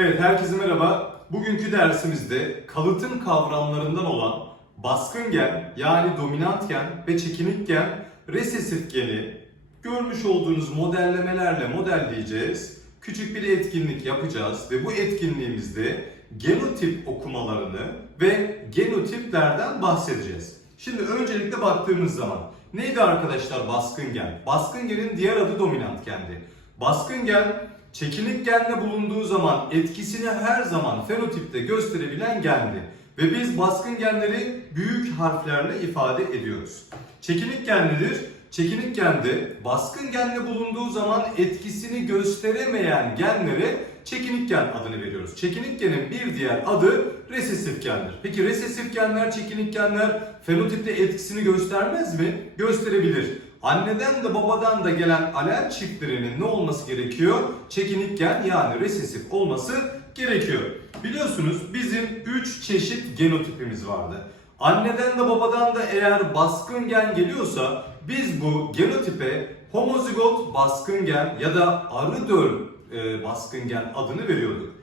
Evet, herkese merhaba. Bugünkü dersimizde kalıtım kavramlarından olan baskın gen yani dominant gen ve çekinik gen, resesif geni görmüş olduğunuz modellemelerle modelleyeceğiz. Küçük bir etkinlik yapacağız ve bu etkinliğimizde genotip okumalarını ve genotiplerden bahsedeceğiz. Şimdi öncelikle baktığımız zaman neydi arkadaşlar baskın gen? Baskın genin diğer adı dominant gendi. Baskın gen çekinik genle bulunduğu zaman etkisini her zaman fenotipte gösterebilen gendi. Ve biz baskın genleri büyük harflerle ifade ediyoruz. Çekinik gen nedir? Çekinik gende baskın genle bulunduğu zaman etkisini gösteremeyen genlere çekinik gen adını veriyoruz. Çekinik genin bir diğer adı resesif gendir. Peki resesif genler, çekinik genler fenotipte etkisini göstermez mi? Gösterebilir. Anneden de babadan da gelen alel çiftlerinin ne olması gerekiyor? Çekinik gen yani resesif olması gerekiyor. Biliyorsunuz bizim 3 çeşit genotipimiz vardı. Anneden de babadan da eğer baskın gen geliyorsa biz bu genotipe homozigot baskın gen ya da arı döl e, baskın gen adını veriyorduk.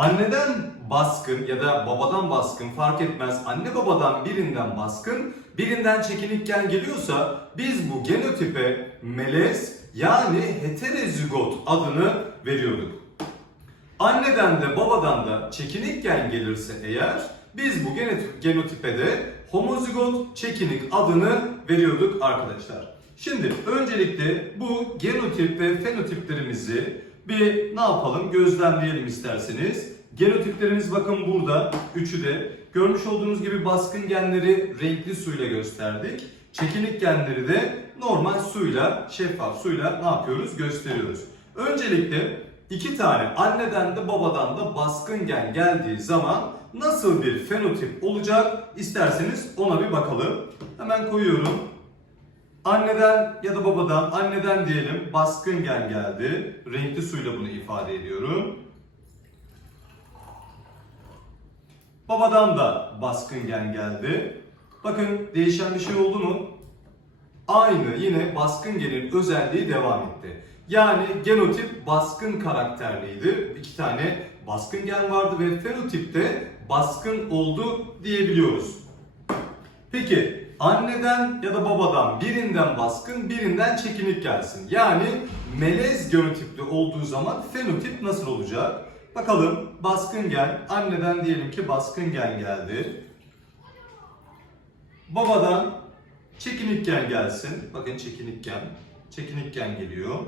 Anneden baskın ya da babadan baskın fark etmez. Anne babadan birinden baskın, birinden çekinik gen geliyorsa biz bu genotipe melez yani heterozigot adını veriyorduk. Anneden de babadan da çekinik gen gelirse eğer biz bu genotip, genotipe de homozigot çekinik adını veriyorduk arkadaşlar. Şimdi öncelikle bu genotip ve fenotiplerimizi bir ne yapalım gözlemleyelim isterseniz. Genotiplerimiz bakın burada üçü de görmüş olduğunuz gibi baskın genleri renkli suyla gösterdik. Çekinik genleri de normal suyla, şeffaf suyla ne yapıyoruz? Gösteriyoruz. Öncelikle iki tane anneden de babadan da baskın gen geldiği zaman nasıl bir fenotip olacak isterseniz ona bir bakalım. Hemen koyuyorum. Anneden ya da babadan, anneden diyelim baskın gen geldi. Renkli suyla bunu ifade ediyorum. Babadan da baskın gen geldi. Bakın değişen bir şey oldu mu? Aynı yine baskın genin özelliği devam etti. Yani genotip baskın karakterliydi. İki tane baskın gen vardı ve fenotipte baskın oldu diyebiliyoruz. Peki anneden ya da babadan birinden baskın birinden çekinik gelsin. Yani melez genotipli olduğu zaman fenotip nasıl olacak? Bakalım baskın gen anneden diyelim ki baskın gen geldi. Babadan çekinik gen gelsin. Bakın çekinik gen. Çekinik gen geliyor.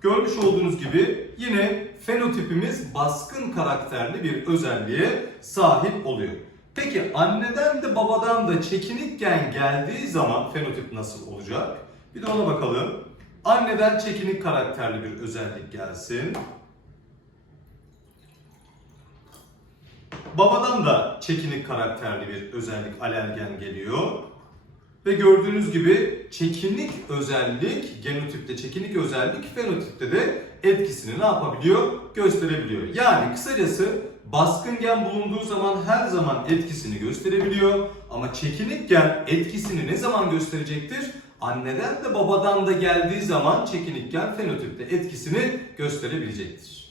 Görmüş olduğunuz gibi yine fenotipimiz baskın karakterli bir özelliğe sahip oluyor. Peki anneden de babadan da çekinik gen geldiği zaman fenotip nasıl olacak? Bir de ona bakalım. Anneden çekinik karakterli bir özellik gelsin. Babadan da çekinik karakterli bir özellik alergen geliyor. Ve gördüğünüz gibi çekinik özellik, genotipte çekinik özellik fenotipte de etkisini ne yapabiliyor? Gösterebiliyor. Yani kısacası baskın gen bulunduğu zaman her zaman etkisini gösterebiliyor. Ama çekinik gen etkisini ne zaman gösterecektir? Anneden de babadan da geldiği zaman çekinik gen fenotipte etkisini gösterebilecektir.